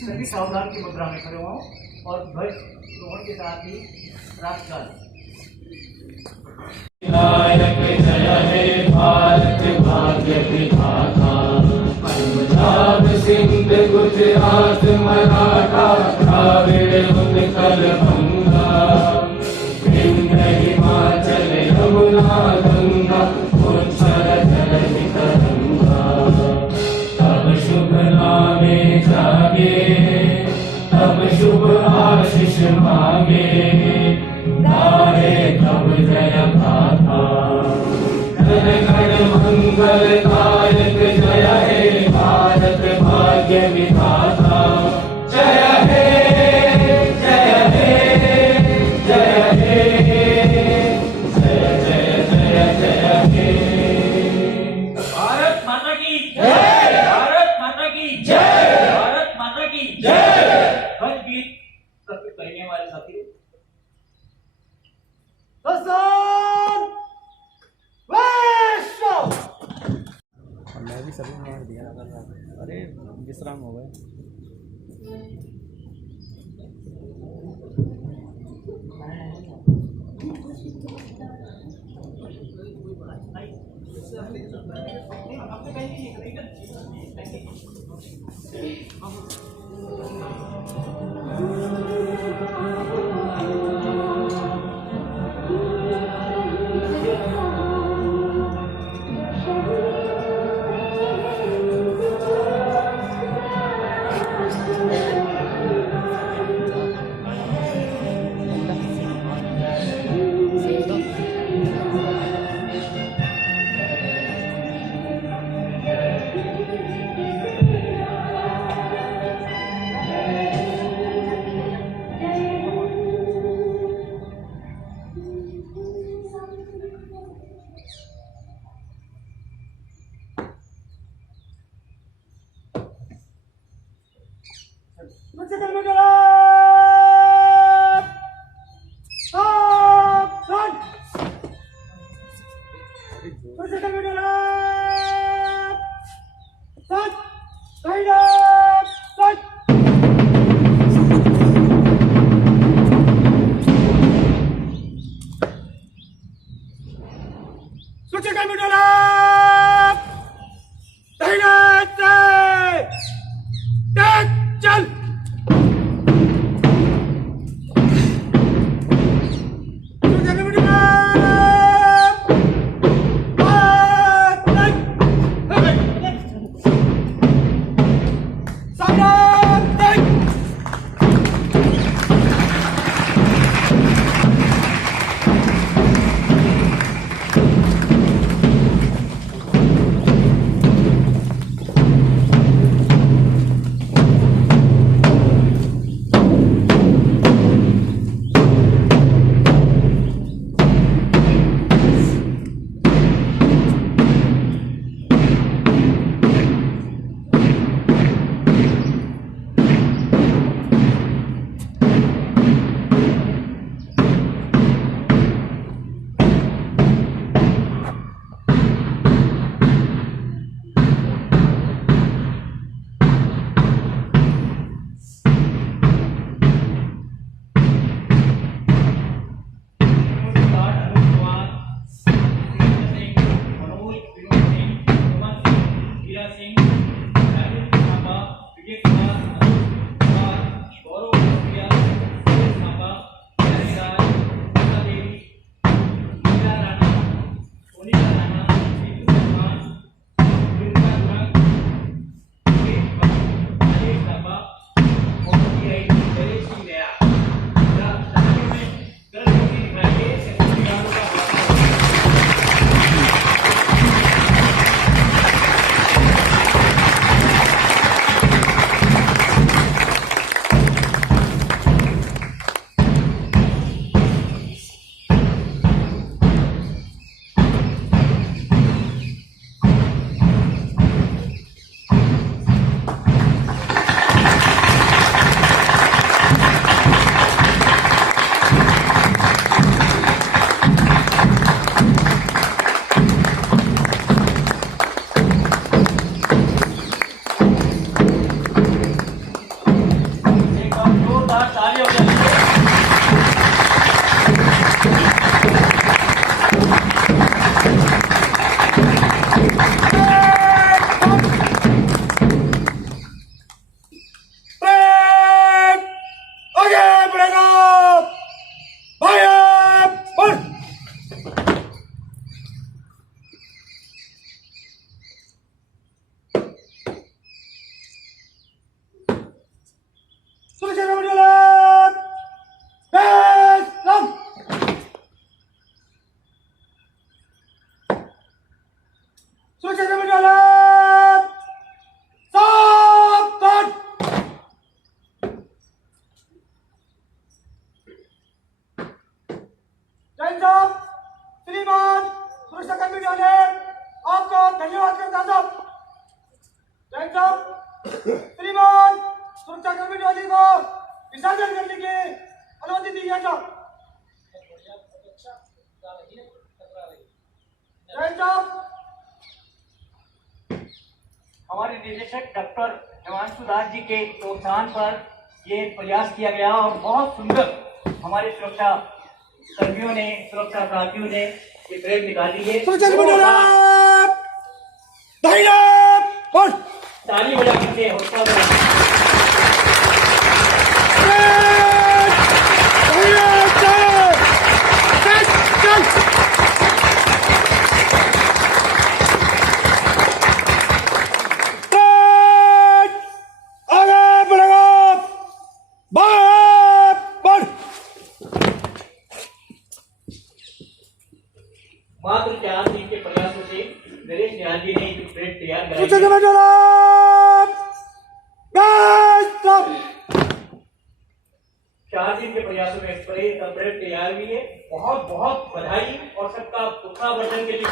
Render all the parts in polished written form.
सभी सावधान की मुद्रा में खड़े हो और ध्वज रोहण के साथ ही राष्ट्रगान। नायक जय हे भारत भाग्य विधाता, पंजाब सिंध गुजरात मराठा द्राविड़ उत्कल बंगा, विंध्य हिमाचल यमुना गंगा उच्चर जलधि तरंगा। तब शुभ नामे जागे, तब शुभ आशीष मांगे, गाए तब जय गाथा। जन गण मंगल दायक जय हे भारत भाग्य विधाता। जय हे जय हे जय हे जय जय जय जय हे। भारत माता की जय, भारत माता की जय, भारत माता की जय। ध्वज गीत प्रस्तुत करने वाले साथी मैं भी सभी मार दिया। अरे विश्राम हो गए। श्रीमान सुरक्षा कर्मचारी को विसर्जन करने की अनुमति दी जाए। हमारे निदेशक डॉक्टर हिमांशु दास जी के प्रोत्साहन पर ये प्रयास किया गया और बहुत सुंदर हमारे सुरक्षा कर्मियों ने, सुरक्षा प्राधियों ने ये परेड निकाली है। ताली बजा करके हौसला बढ़ाएं। मात्र 4 दिन के प्रयासों से नरेश निहाल जी ने जो परेड तैयार कराई, 4 दिन के प्रयासों में परेड तैयार हुई है। बहुत बहुत बधाई और सबका उत्साहवर्धन के लिए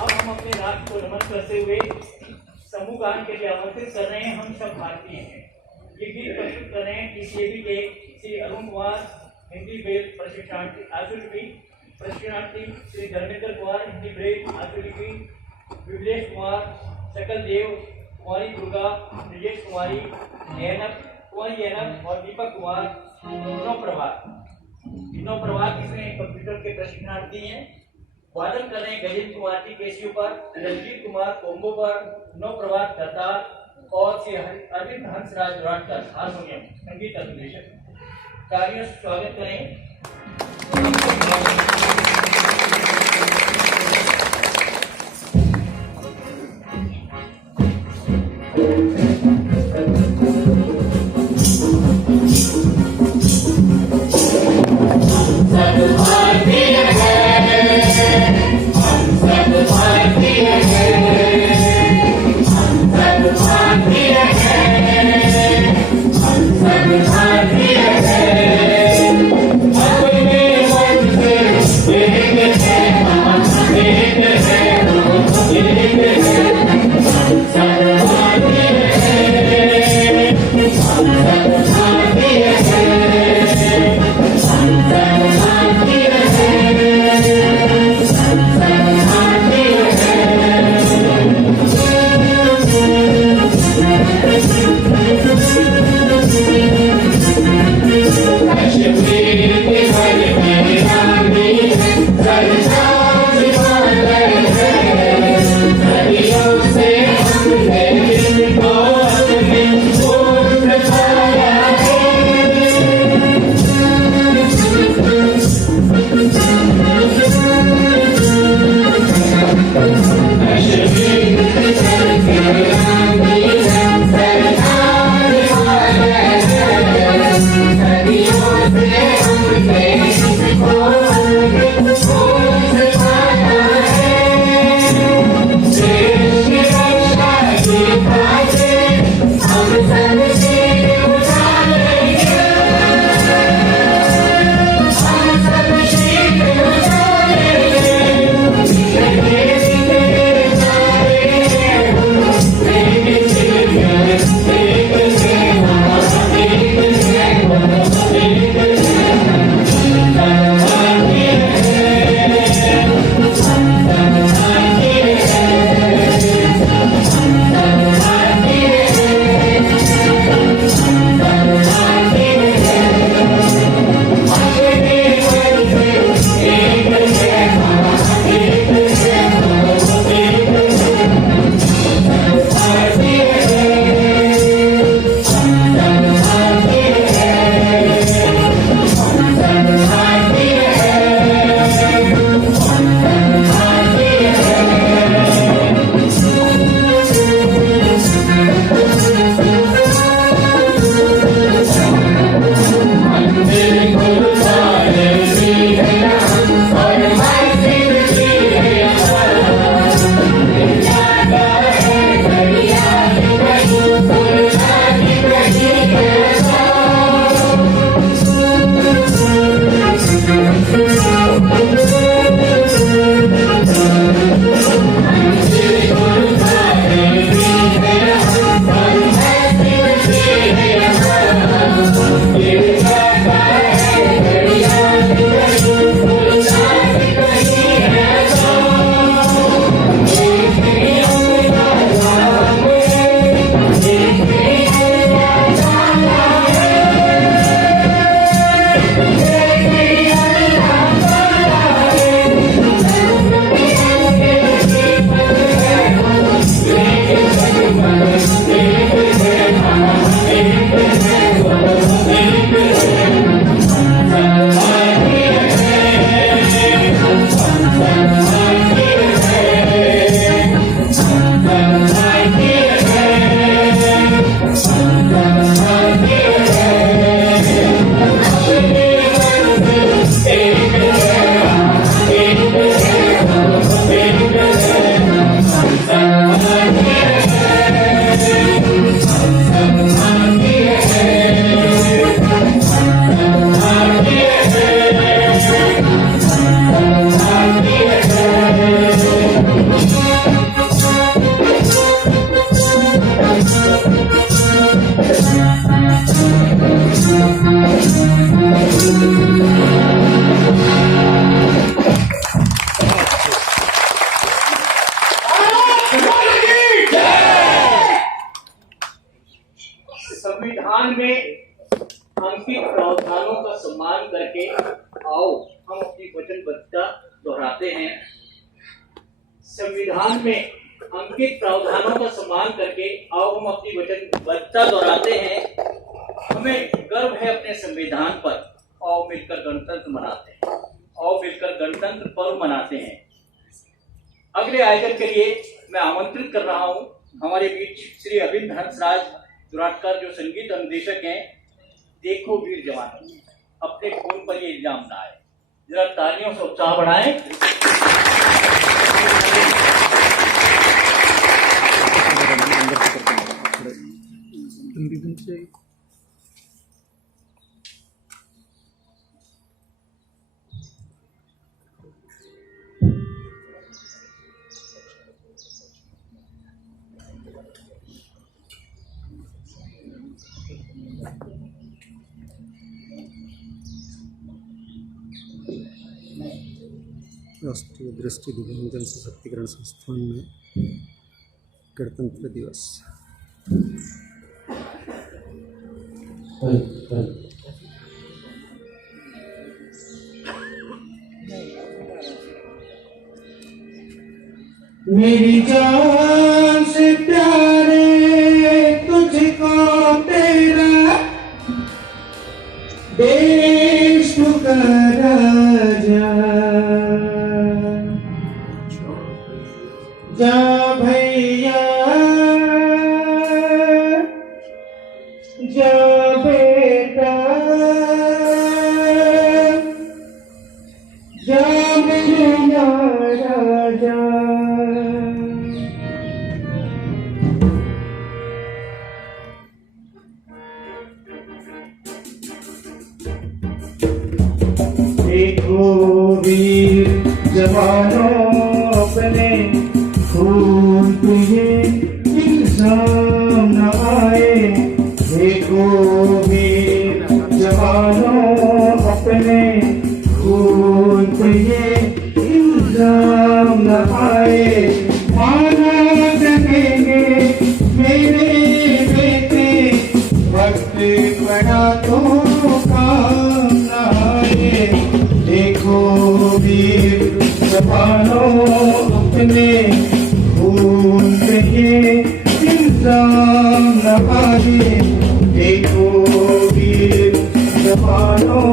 अब हम अपने राष्ट्र को नमन करते हुए समूह गान के लिए आमंत्रित कर रहे हैं। हम सब भारतीय हैं। ये गीत प्रस्तुत कर रहे हैं टीसीएबी के श्री अरुण कुमार, हिंदी ब्रेल प्रशिक्षणार्थी आशुलिपि प्रशिक्षणार्थी श्री धर्मेंद्र कुमार, हिंदी ब्रेल आशुलिपि विमलेश कुमार, सकल देव, कुमारी दुर्गा, ब्रिजेश कुमारी, कुमारी एनक और दीपक कुमार, तीनों प्रभात इसमें कंप्यूटर के प्रशिक्षणार्थी हैं। वादन कर रहे हैं गजेंद्र कुमार जी केसियो पर, रंजीत कुमार कोम्बो पर, नौ प्रभात दत्तार और श्री अरविंद हंसराज दुराटकर हारमोनियम संगीत निर्देशक। कार्यों से स्वागत करें। भारतीय है संविधान में अंकित प्रावधानों का सम्मान करके आओ हम अपनी वचनबद्धता दोहराते हैं। संविधान में अंकित प्रावधानों का सम्मान करके आओ हम अपनी वचनबद्धता दोहराते हैं। हमें गर्व है अपने संविधान पर। आओ मिलकर गणतंत्र मनाते हैं। आओ मिलकर गणतंत्र पर्व मनाते हैं। अगले आयोजन के लिए मैं आमंत्रित कर रहा हूं हमारे बीच श्री अरविंद हंसराज दुराटकर जो संगीत अनुदेशक हैं। देखो वीर जवानों, अपने खून पर ये इल्जाम ना आए। जरा तालियों से उत्साह बढ़ाएं। राष्ट्रीय दृष्टि दिव्यांग जन सशक्तिकरण संस्थान में गणतंत्र दिवस। मेरी जान से प्यारे तुझको तेरा देश पुकारा जा भैया जा बेटा जा मेरा राजा। देखो वीर जवानों अपने खून पे इल्जाम न आए। देखो वीर जवानों अपने खून पे इल्जाम न आए। माना सकेंगे मेरे बेटे वक्त बड़ा तो काम न आए। देखो वीर जवानों अपने खून पे इल्जाम न आए। देखो वीर जवानों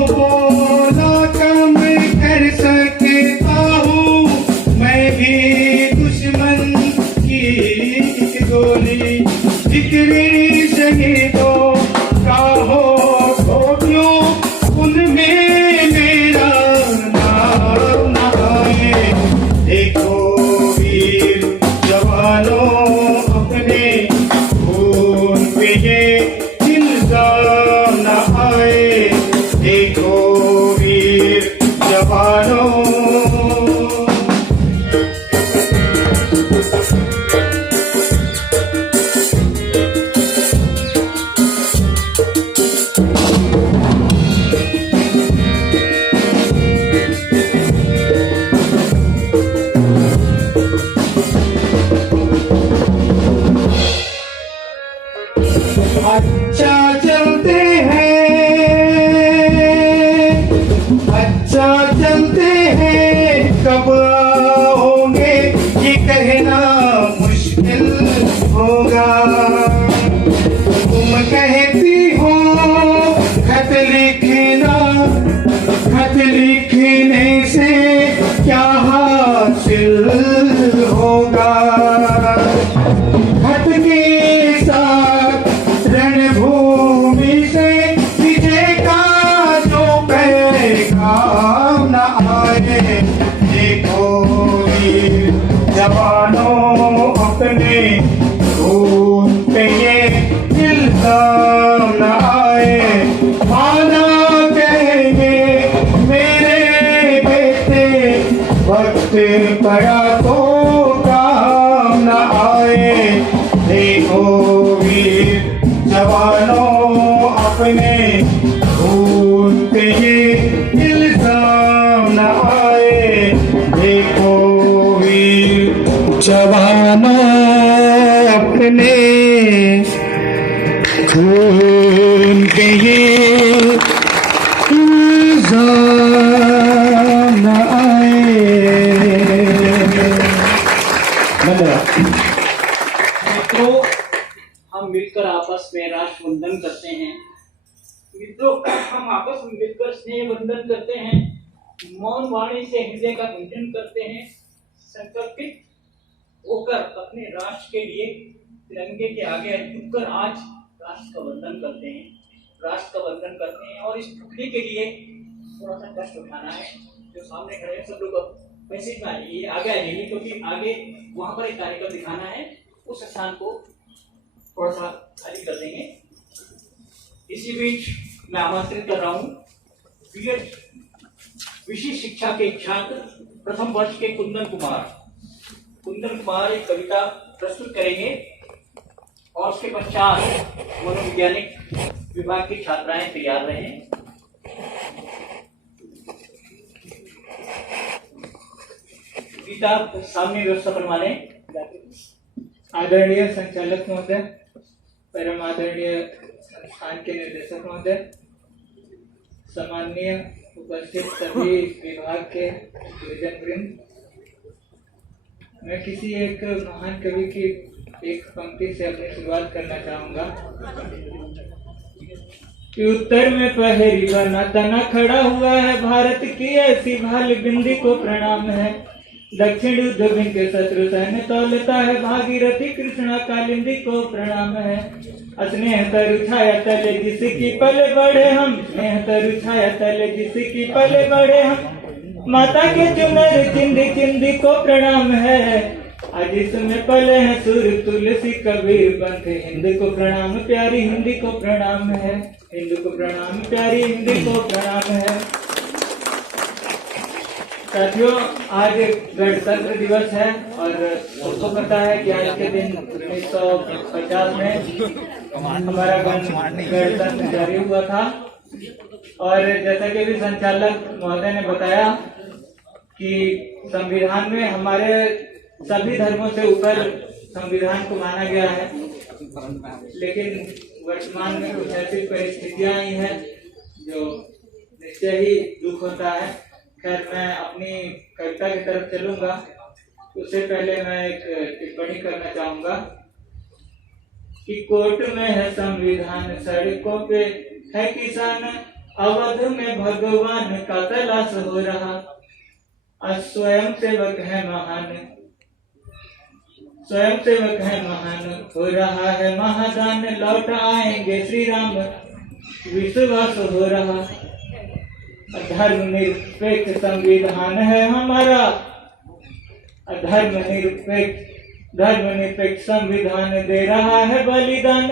बोला जवानों अच्छा चलते हैं कब आओगे ये कहना मुश्किल होगा तुम कहती हो खत लिखने से क्या हासिल होगा खत के साथ रणभूमि से विजय का जो पैगाम न आए देखो वीर जवानों अपने खून पे ये इल्जाम न आए माना कहेंगे मेरे बेटे वक्त पड़ा तो काम न आए देखो वीर जवानों अपने खून पे ये इल्जाम न आए देखो वीर जवानों अपने खून पे ये इल्जाम न आए। धन्यवाद। मित्रों, हम मिलकर आपस में राष्ट्रवंदन करते हैं। मित्रों, हम आपस में मिलकर स्नेह वंदन करते हैं, मौन वाणी से हृदय का गुंजन करते हैं, संकल्पित होकर अपने राष्ट्र के लिए तिरंगे के आगे झुककर आज राष्ट्र का वंदन करते हैं, और इस टुकड़ी के लिए थोड़ा सा कष्ट उठाना है। जो सामने खड़े हैं सब लोग पैसे में आइए, आगे आइए, क्योंकि आगे वहां पर एक कार्यक्रम दिखाना है, उस स्थान को थोड़ा सा खाली कर देंगे। इसी बीच मैं आमंत्रित कर रहा हूँ बीएड विशिष्ट शिक्षा के छात्र प्रथम वर्ष के कुंदन कुमार एक कविता प्रस्तुत करेंगे, और उसके पश्चात मनोवैज्ञानिक विभाग की छात्राएं तैयार रहें। गीता सामने व्यवस्था बनवा लें। आदरणीय संचालक महोदय, परम आदरणीय संस्थान के निर्देशक महोदय, सम्माननीय उपस्थित सभी विभाग के गुरुजनवृंद, मैं किसी एक महान कवि की एक पंक्ति से अपनी शुरुआत करना चाहूंगा कि उत्तर में पहरी बना तना खड़ा हुआ है, भारत की ऐसी भाल बिंदी को प्रणाम है, दक्षिण युद्ध के शत्रु सैन्य तौलता है, भागीरथी कृष्णा कालिंदी को प्रणाम है, स्नेह तरु छाया तले जिसकी पले बढ़े हम, स्नेह तरु छाया तले जिसकी पले बढ़े हम, माता के चुनर चिंदी चिंदी को प्रणाम है, आज इसमें पले हैं सुर तुलसी कबीर बंधे, हिंद को प्रणाम प्यारी हिंदी को प्रणाम है, हिंद को प्रणाम प्यारी हिंदी को प्रणाम है। साथियों, आज गणतंत्र दिवस है और सबको पता है कि आज के दिन 1950 में हमारा गणतंत्र जारी हुआ था, और जैसा कि भी संचालक महोदय ने बताया कि संविधान में हमारे सभी धर्मों से ऊपर संविधान को माना गया है, लेकिन वर्तमान में कुछ ऐसी परिस्थितियां आई हैं जो निश्चय ही दुख होता है। खैर, मैं अपनी कविता की तरफ चलूंगा, उससे पहले मैं एक टिप्पणी करना चाहूंगा कि कोर्ट में है संविधान, सड़कों पे है किसान, अवध में भगवान का तलाश हो रहा, स्वयं सेवक है महान, स्वयं सेवक है महान, हो रहा है महादान, लौट आएंगे श्री राम, विश्वास हो रहा, धर्मनिरपेक्ष संविधान है हमारा, धर्मनिरपेक्ष संविधान दे रहा है बलिदान,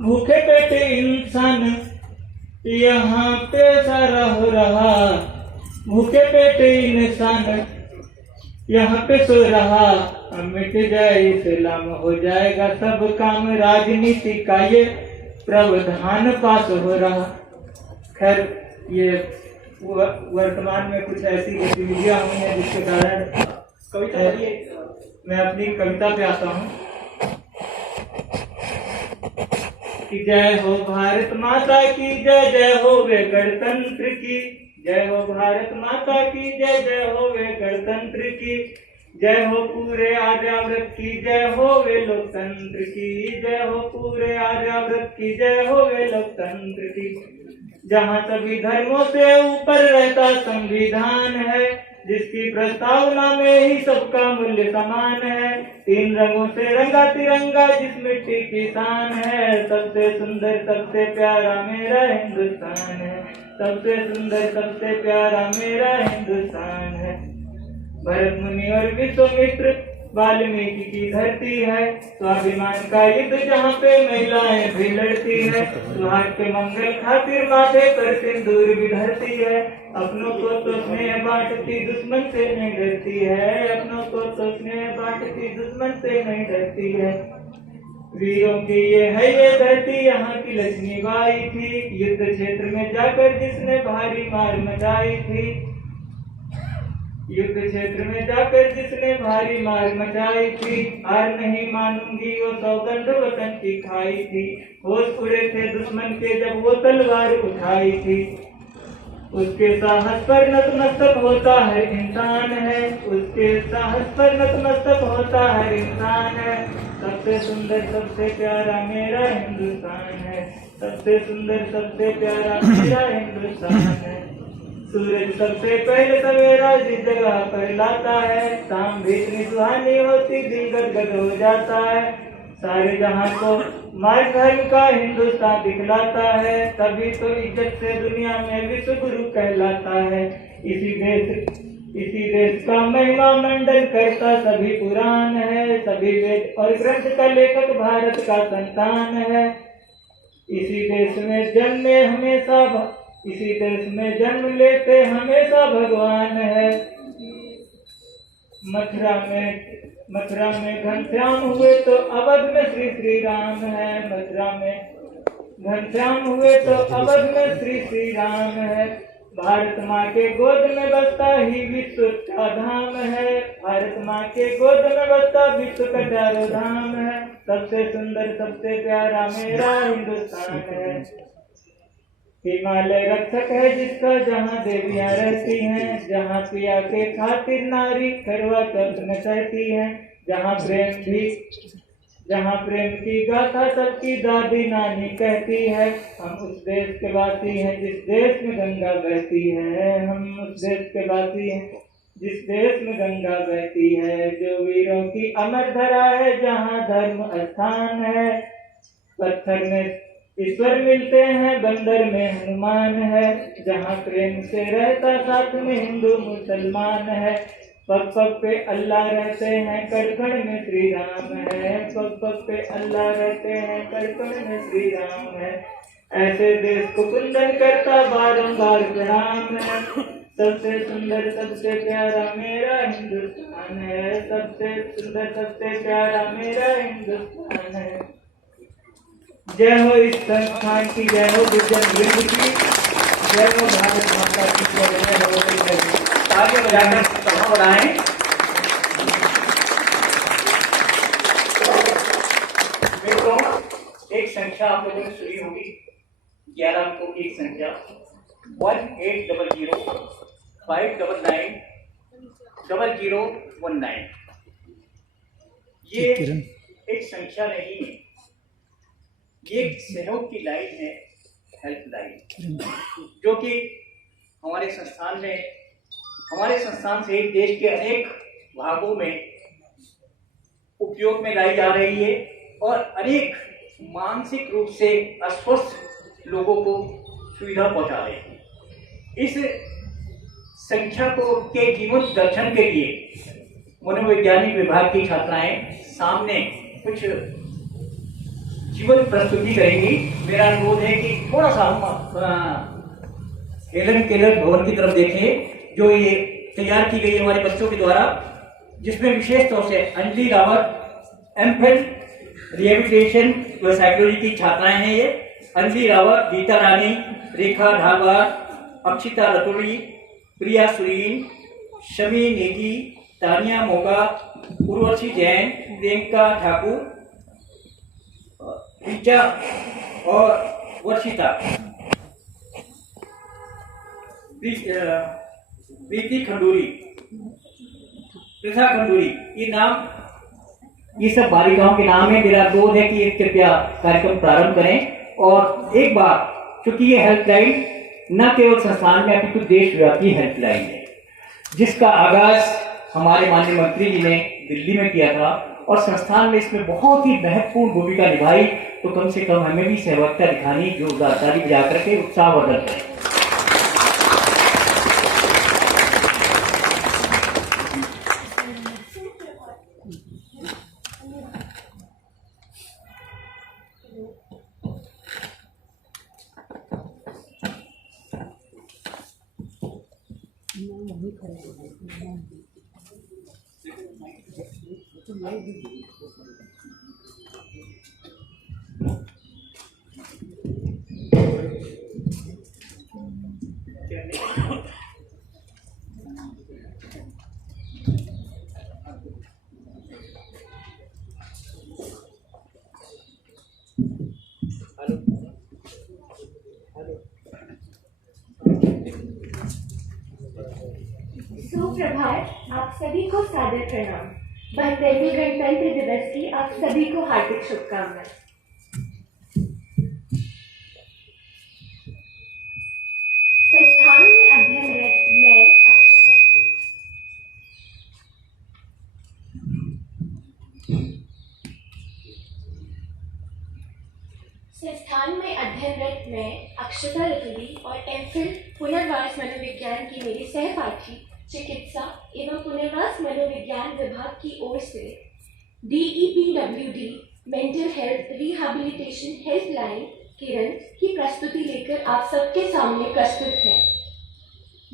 भूखे पेटे इंसान यहाँ पे सारा हो रहा, भूखे पेटे इंसान यहाँ पे सो रहा, मिट जाए इस्लाम हो जाएगा सब काम, राजनीति का ये प्रावधान पास हो रहा। खैर ये वर्तमान में कुछ ऐसी गतिविधियां हुई हैं जिसके कारण कविता मैं अपनी कविता पे आता हूँ कि जय हो भारत माता की जय, जय हो वे गणतंत्र की, जय हो भारत माता की जय, जय हो वे गणतंत्र की, जय हो पूरे आर्यावर्त की जय हो वे लोकतंत्र की, जय हो पूरे आर्यावर्त की जय हो वे लोकतंत्र की, जहाँ सभी धर्मों से ऊपर रहता संविधान है, जिसकी प्रस्तावना में ही सबका मूल्य समान है, 3 रंगों से रंगा तिरंगा जिस मिट्टी की शान है, सबसे सुंदर सबसे प्यारा मेरा हिंदुस्तान है, सबसे सुंदर सबसे प्यारा मेरा हिंदुस्तान है। भरत मुनि और विश्वामित्र वाल्मीकि की धरती है, स्वाभिमान का युद्ध जहाँ पे महिलाएं भी लड़ती है, सुहाग के मंगल खातिर माथे पर सिंदूर भी धरती है, अपनों को तो स्नेह बांटती दुश्मन से नहीं डरती है, अपनों को तो स्नेह बांटती दुश्मन से नहीं डरती है। वीरों की ये है ये धरती, यहाँ की लक्ष्मीबाई थी, युद्ध क्षेत्र में जाकर जिसने भारी मार मचाई थी, युद्ध क्षेत्र में जाकर जिसने भारी मार मचाई थी, हार नहीं मानूंगी वो सौगंध वतन की खाई थी, होश उड़े थे दुश्मन के जब वो तलवार उठाई थी, उसके साहस पर नतमस्तक होता है इंसान है, उसके साहस पर नतमस्तक होता है इंसान है, सबसे सुंदर सबसे प्यारा मेरा हिंदुस्तान है, सबसे सुंदर सबसे प्यारा मेरा हिंदुस्तान है। सूरज सबसे पहले सवेरा जिस जगह पर लाता है, शाम भी इतनी सुहानी होती दिल गदगद हो जाता है, सारे जहां को मार्ग धर्म का हिंदुस्तान दिखलाता है, तभी तो इज्जत से दुनिया में विश्व गुरु कहलाता है। इसी देश का महिमा मंडन करता सभी पुराण है, सभी वेद और ग्रंथ का लेखक भारत का संतान है। इसी देश में जन्म लेते हमेशा भगवान है। मथुरा में घनश्याम हुए तो अवध में श्री राम है, मथुरा में घनश्याम हुए तो अवध में श्री राम है। भारत माँ के गोद में बसता ही विश्व का धाम है, भारत माँ के गोद में बसता विश्व का चारों धाम है, सबसे सुंदर सबसे प्यारा मेरा हिंदुस्तान है। हिमालय रक्षक है जिसका, जहाँ देवियाँ रहती हैं, जहाँ पिया के खातिर नारी करवा चौथ में सहती है, जहाँ प्रेम की गाथा सबकी दादी नानी कहती है। हम उस देश के वासी हैं जिस देश में गंगा बहती है, हम उस देश के वासी हैं जिस देश में गंगा बहती है, जो वीरों की अमर धरा है, जहाँ धर्म स्थान है। पत्थर में ईश्वर मिलते हैं, बंदर में हनुमान है, जहाँ प्रेम से रहता साथ में हिंदू मुसलमान है। पग पग पे अल्लाह रहते हैं, कण कण में श्री राम है, पग पग पे अल्लाह रहते हैं, कण कण में श्री राम है। ऐसे देश को कुंदन करता बारंबार प्रणाम है, सबसे सुंदर सबसे प्यारा मेरा हिंदुस्तान है, सबसे सुंदर सबसे प्यारा मेरा हिंदुस्तान है। जय हो इस संस्थान की, जय हो गुज्जर वृंद की, जय हो भारत माता की, जय हो। आगे बजाकर कहाँ बढ़ाएं? देखो, एक संख्या आप लोगों ने सुनी होगी, 11 अंकों की एक संख्या 1800 599 0019। ये एक संख्या नहीं है, ये एक सहयोग की लाइन है, हेल्प लाइन, जो कि हमारे संस्थान से देश के अनेक भागों में उपयोग में लाई जा रही है और अनेक मानसिक रूप से अस्वस्थ लोगों को सुविधा पहुंचा रही है। इस संख्या के जीवन दर्शन के लिए मनोवैज्ञानिक विभाग की छात्राएं सामने कुछ जीवन प्रस्तुति करेंगी। मेरा अनुरोध है कि थोड़ा सा हम हेलन केलर भवन की तरफ देखें जो ये तैयार की गई हमारे बच्चों के द्वारा, जिसमें विशेष तौर से अंजलि रावत एमफिल रिहेबिलिटेशन व साइकोलॉजी की छात्राएं हैं। ये अंजलि रावत, गीता रानी, रेखा ढालवार, अक्षिता रतोड़ी, प्रिया सुरीन, शमी नेगी, तानिया मोगा, उर्वशी जैन, प्रियंका ठाकुर, ऋचा और वर्षिता, प्रीति खंडूरी, प्रथा खंडूरी, ये सब बालिकाओं के नाम है। मेरा अनुरोध है कि ये कृपया कार्यक्रम प्रारंभ करें। और एक बात, क्योंकि ये हेल्पलाइन न केवल संस्थान में अपितु देशव्यापी हेल्पलाइन है, जिसका आगाज हमारे माननीय मंत्री जी ने दिल्ली में किया था और संस्थान में इसमें बहुत ही महत्वपूर्ण भूमिका निभाई, तो कम से कम हमें भी सहभागिता दिखानी, जोरदार ताली बजा करके उत्साहवर्धन करें। सुप्रभात, आप सभी को सादर प्रणाम। 72वें गणतंत्र दिवस की आप सभी को हार्दिक शुभकामनाएं। संस्थान में अध्ययनरत मैं अक्षता रतुड़ी और एमफिल पुनर्वास मनोविज्ञान की मेरी सहपाठी चिकित्सा एवं पुनर्वास मनोविज्ञान विभाग की ओर से DEPWD mental health rehabilitation helpline Kiran की प्रस्तुति लेकर आप सबके सामने प्रस्तुत है।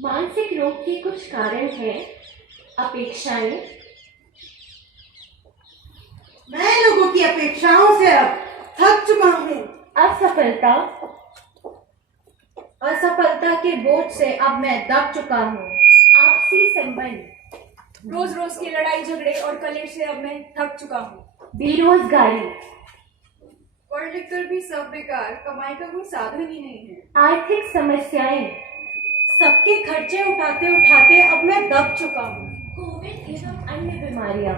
मानसिक रोग के कुछ कारण हैं, अपेक्षाएं। मैं लोगों की अपेक्षाओं से अब थक चुका हूँ। असफलता के बोझ से अब मैं दब चुका हूँ। आपसी संबंध, रोज रोज की लड़ाई झगड़े और कलेश से अब मैं थक चुका हूँ। बेरोजगारी, पढ़ लिख कर भी सब बेकार, कमाई का कोई साधन ही नहीं है। आर्थिक समस्याएं, सबके खर्चे उठाते उठाते अब मैं दब चुका हूँ। कोविड एवं अन्य बीमारियां,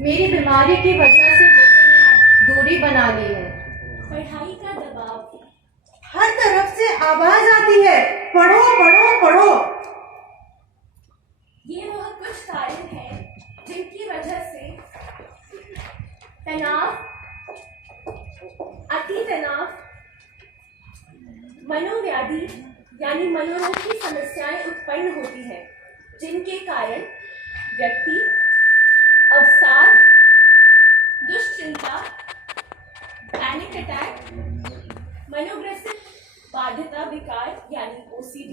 मेरी बीमारी की वजह से लोगों ने दूरी बना ली है। पढ़ाई का दबाव, हर तरफ से आवाज आती है, पढ़ो पढ़ो पढ़ो। ये वह कुछ कारण हैं जिनकी वजह से तनाव, अति तनाव, मनोव्याधि यानी मनोरोग की समस्याएं उत्पन्न होती हैं, जिनके कारण व्यक्ति अवसाद, दुश्चिंता, पैनिक अटैक, मनोग्रसित बाध्यता विकार यानी OCD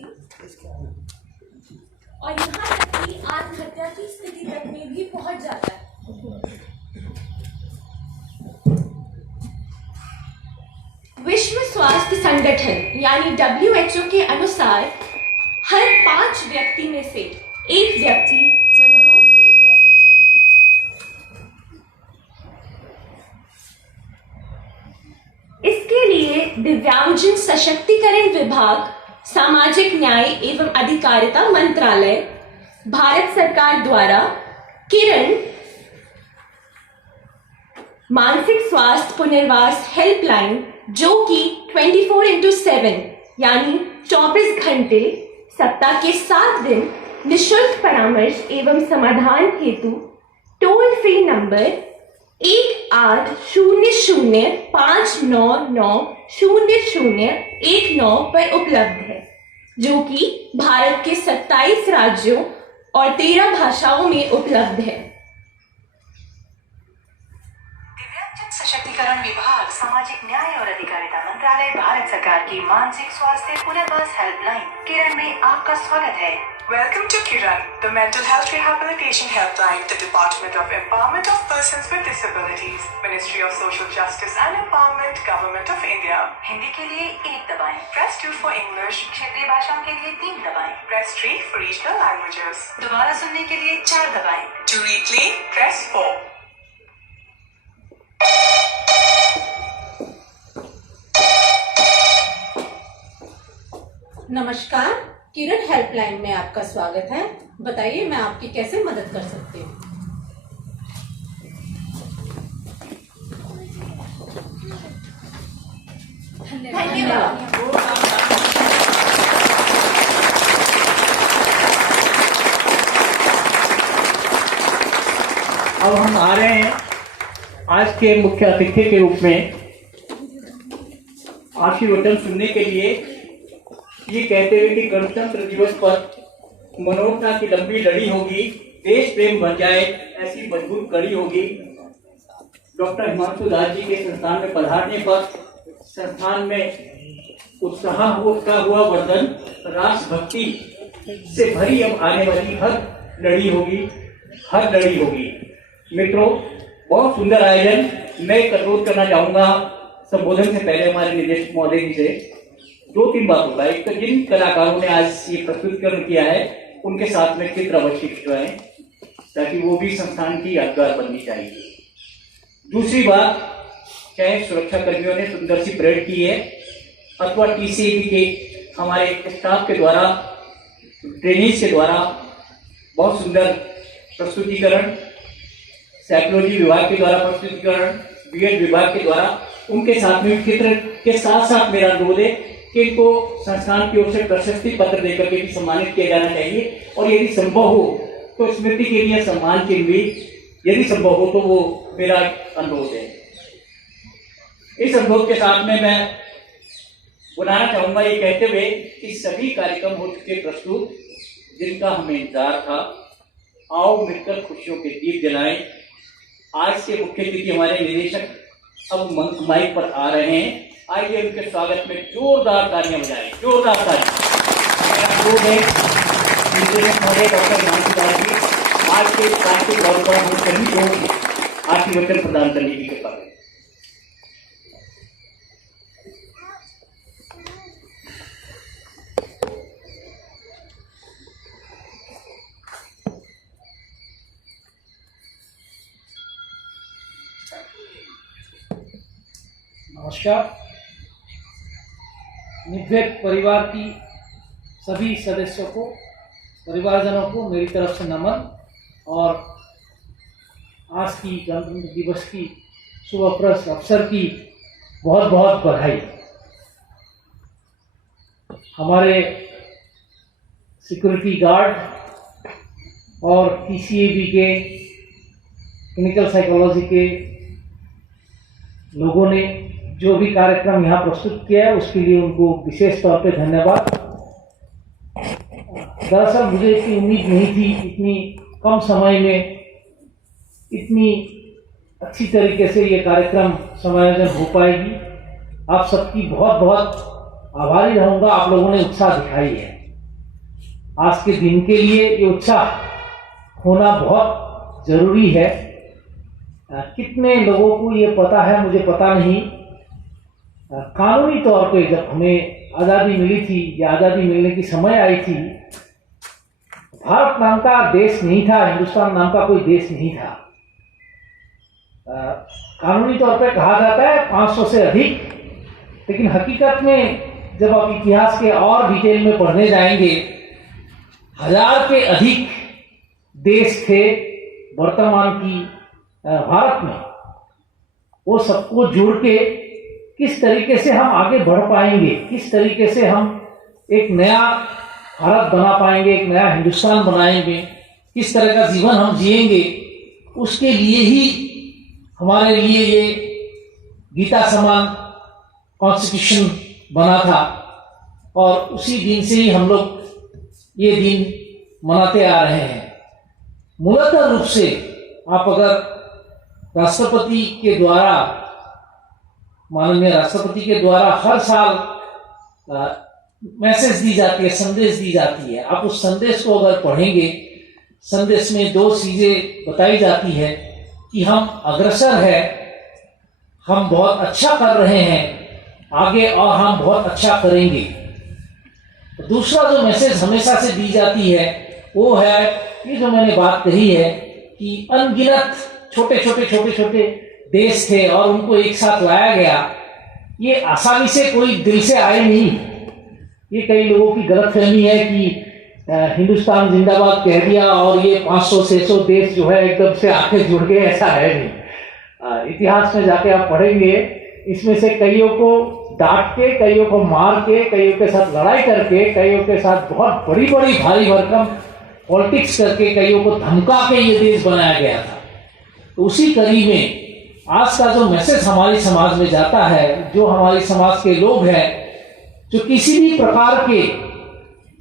और यहाँ तक कि आत्महत्या की स्थिति तक में भी पहुंच जाता है। विश्व स्वास्थ्य संगठन यानी WHO के अनुसार हर 5 व्यक्ति में से एक व्यक्ति मनोरोग से ग्रसित है। इसके लिए दिव्यांगजन सशक्तिकरण विभाग, सामाजिक न्याय एवं अधिकारिता मंत्रालय, भारत सरकार द्वारा किरण मानसिक स्वास्थ्य पुनर्वास हेल्पलाइन, जो कि 24/7 यानी 24 घंटे सप्ताह के 7 दिन निःशुल्क परामर्श एवं समाधान हेतु टोल फ्री नंबर 180059900019 पर उपलब्ध है, जो कि भारत के 27 राज्यों और 13 भाषाओं में उपलब्ध है। दिव्यांगजन सशक्तिकरण विभाग, सामाजिक न्याय और अधिकारिता मंत्रालय, भारत सरकार की मानसिक स्वास्थ्य पुनर्वास हेल्पलाइन किरण में आपका स्वागत है। Welcome to Kiran, the mental health rehabilitation helpline, the Department of Empowerment of Persons with Disabilities, Ministry of Social Justice and Empowerment, Government of India. Hindi के लिए 1 दबाएं, press 2 for English, क्षेत्रीय भाषाओं के लिए 3 दबाएं, press 3 for regional languages. दोबारा सुनने के लिए 4 दबाएं. To replay, press 4. नमस्कार, किरण हेल्पलाइन में आपका स्वागत है। बताइए मैं आपकी कैसे मदद कर सकती हूँ। धन्यवाद। अब हम आ रहे हैं आज के मुख्य अतिथि के रूप में आशीर्वचन सुनने के लिए, ये कहते हुए कि गणतंत्र दिवस पर मनोरथा की लंबी लड़ी होगी, देश प्रेम बन जाए ऐसी मजबूत कड़ी होगी। डॉक्टर हिमांशु दास जी के संस्थान में पधारने पर संस्थान में उत्साह का हुआ वर्धन, राष्ट्रभक्ति से भरी अब आने वाली हर लड़ी होगी। मित्रों, बहुत सुंदर आयोजन। मैं एक अनुरोध करना चाहूंगा संबोधन से पहले हमारे निदेशक महोदय जी से 2-3 बातों का। एक तो जिन कलाकारों ने आज ये प्रस्तुतिकरण किया है उनके साथ में चित्र अवश्य खिंचवाएं ताकि वो भी संस्थान की यादगार बननी चाहिए। दूसरी बात, चाहे सुरक्षा कर्मियों ने सुंदर सी परेड की है अथवा टीसीबी के हमारे स्टाफ के द्वारा, ट्रेनिंग के द्वारा बहुत सुंदर प्रस्तुतिकरण, साइकोलॉजी विभाग के द्वारा प्रस्तुतिकरण, बीएड विभाग के द्वारा, उनके साथ में चित्र के साथ साथ मेरा अनुरोध है कि इनको संस्थान की ओर से प्रशस्ति पत्र देकर के भी सम्मानित किया जाना चाहिए और यदि संभव हो तो स्मृति के लिए सम्मान चिन्ह भी यदि संभव हो तो वो मेरा अनुरोध है। इस अनुरोध के साथ में मैं बुलाना चाहूंगा ये कहते हुए कि सभी कार्यक्रम हो चुके प्रस्तुत जिनका हमें इंतजार था। आओ मिलकर खुशियों के दीप जलाएं। आज के मुख्य अतिथि हमारे निदेशक अब माइक पर आ रहे हैं। आइए उनके स्वागत में जोरदार तालियां बजाएं, जोरदार तालियां। डॉक्टर हिमांशु दास जी आज के कार्यक्रम के तौर पर हम सभी को आशीर्वचन प्रदान करने की कृपा करें। नमस्कार। निर्भीक परिवार की सभी सदस्यों को, परिवारजनों को मेरी तरफ से नमन और आज की गणतंत्र दिवस की शुभ अवसर की बहुत बहुत बधाई। हमारे सिक्योरिटी गार्ड और टीसीएबी के क्लिनिकल साइकोलॉजी के लोगों ने जो भी कार्यक्रम यहाँ प्रस्तुत किया है उसके लिए उनको विशेष तौर पे धन्यवाद। दरअसल मुझे इतनी उम्मीद नहीं थी इतनी कम समय में इतनी अच्छी तरीके से ये कार्यक्रम समायोजन हो पाएगी। आप सबकी बहुत बहुत आभारी रहूँगा। आप लोगों ने उत्साह दिखाई है। आज के दिन के लिए ये उत्साह होना बहुत जरूरी है। कितने लोगों को ये पता है मुझे पता नहीं। कानूनी तौर पे जब हमें आज़ादी मिली थी या आज़ादी मिलने की समय आई थी, भारत नाम का देश नहीं था, हिंदुस्तान नाम का कोई देश नहीं था। कानूनी तौर पे कहा जाता है 500 से अधिक, लेकिन हकीकत में जब आप इतिहास के और डिटेल में पढ़ने जाएंगे 1000 के अधिक देश थे वर्तमान की भारत में। वो सबको जोड़ के किस तरीके से हम आगे बढ़ पाएंगे, किस तरीके से हम एक नया भारत बना पाएंगे, एक नया हिंदुस्तान बनाएंगे, किस तरह का जीवन हम जिएंगे, उसके लिए ही हमारे लिए ये गीता समान कॉन्स्टिट्यूशन बना था और उसी दिन से ही हम लोग ये दिन मनाते आ रहे हैं। मूलतः रूप से आप अगर राष्ट्रपति के द्वारा, माननीय राष्ट्रपति के द्वारा हर साल मैसेज दी जाती है, संदेश दी जाती है। आप उस संदेश को अगर पढ़ेंगे, संदेश में 2 चीजें बताई जाती है कि हम अग्रसर है, हम बहुत अच्छा कर रहे हैं आगे और हम बहुत अच्छा करेंगे। दूसरा जो मैसेज हमेशा से दी जाती है वो है, ये जो मैंने बात कही है कि अनगिनत छोटे छोटे देश थे और उनको एक साथ लाया गया। ये आसानी से कोई दिल से आए नहीं। ये कई लोगों की गलतफहमी है कि हिंदुस्तान जिंदाबाद कह दिया और ये 500-600 देश जो है एकदम से आके जुड़ गए, ऐसा है नहीं। इतिहास में जाके आप पढ़ेंगे, इसमें से कईयों को डांट के, कईयों को मार के, कईयों के साथ लड़ाई करके, कईयों के साथ बहुत बड़ी भारी भरकम पॉलिटिक्स करके, कईयों को धमका के ये देश बनाया गया था। तो उसी कड़ी में आज का जो मैसेज हमारे समाज में जाता है, जो हमारे समाज के लोग हैं जो किसी भी प्रकार के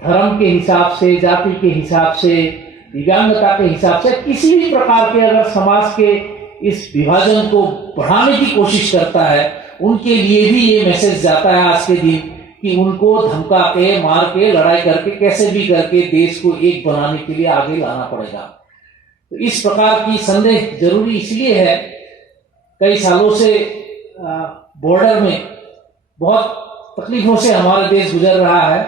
धर्म के हिसाब से, जाति के हिसाब से, दिव्यांगता के हिसाब से, किसी भी प्रकार के अगर समाज के इस विभाजन को बढ़ाने की कोशिश करता है, उनके लिए भी ये मैसेज जाता है आज के दिन कि उनको धमका के, मार के, लड़ाई करके, कैसे भी करके देश को एक बनाने के लिए आगे लाना पड़ेगा। तो इस प्रकार की संदेश जरूरी इसलिए है, कई सालों से बॉर्डर में बहुत तकलीफों से हमारा देश गुजर रहा है।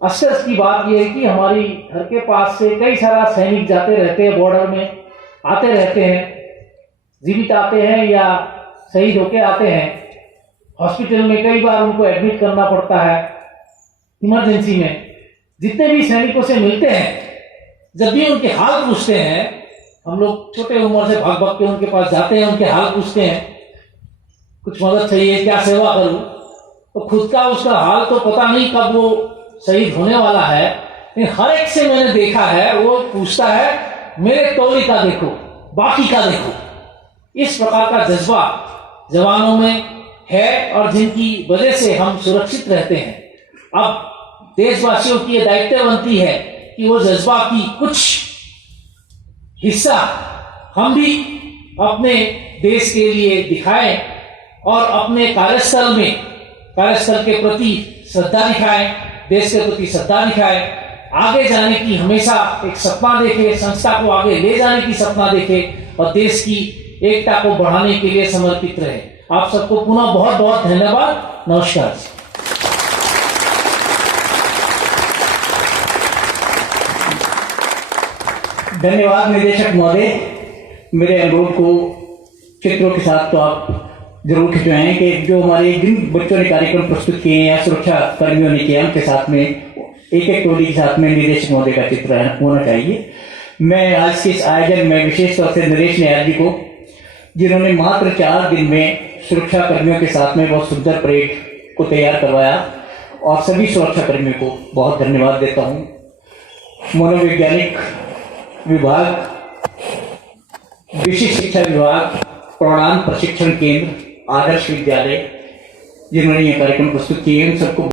अफसोस की बात यह है कि हमारी घर के पास से कई सारा सैनिक जाते रहते हैं, बॉर्डर में आते रहते हैं, जीवित आते हैं या शहीद होके आते हैं। हॉस्पिटल में कई बार उनको एडमिट करना पड़ता है इमरजेंसी में। जितने भी सैनिकों से मिलते हैं, जब भी उनके हाल पूछते हैं, हम लोग छोटे उम्र से भाग के उनके पास जाते हैं, उनके हाल पूछते हैं, कुछ मदद चाहिए, क्या सेवा करूं, तो खुद का उसका हाल तो पता नहीं कब वो शहीद होने वाला है, लेकिन हर एक से मैंने देखा है वो पूछता है मेरे टोली का देखो, बाकी का देखो। इस प्रकार का जज्बा जवानों में है और जिनकी वजह से हम सुरक्षित रहते हैं। अब देशवासियों की यह दायित्व बनती है कि वो जज्बा की कुछ हिस्सा हम भी अपने देश के लिए दिखाएं और अपने कार्यस्थल के प्रति श्रद्धा दिखाएं, देश के प्रति श्रद्धा दिखाएं, आगे जाने की हमेशा एक सपना देखे, संस्था को आगे ले जाने की सपना देखे और देश की एकता को बढ़ाने के लिए समर्पित रहे। आप सबको पुनः बहुत बहुत धन्यवाद। नमस्कार। धन्यवाद निदेशक महोदय। मेरे अनुरोध को चित्रों के साथ तो आप जरूर खिंचवाएं कि जो हमारे जिन बच्चों ने कार्यक्रम प्रस्तुत किए या सुरक्षा कर्मियों ने किया, उनके साथ में एक टोली के साथ में निदेशक महोदय का चित्र होना चाहिए। मैं आज के इस आयोजन में विशेष तौर से नरेश निहार जी को, जिन्होंने मात्र 4 दिन में सुरक्षा कर्मियों के साथ में बहुत सुंदर परेड को तैयार करवाया, और सभी सुरक्षा कर्मियों को बहुत धन्यवाद देता हूँ। मनोवैज्ञानिक विभाग, विशिष्ट शिक्षा विभाग, प्रौढ़ान प्रशिक्षण केंद्र, आदर्श विद्यालय, जिन्होंने ये कार्यक्रम प्रस्तुत किए, उन सबको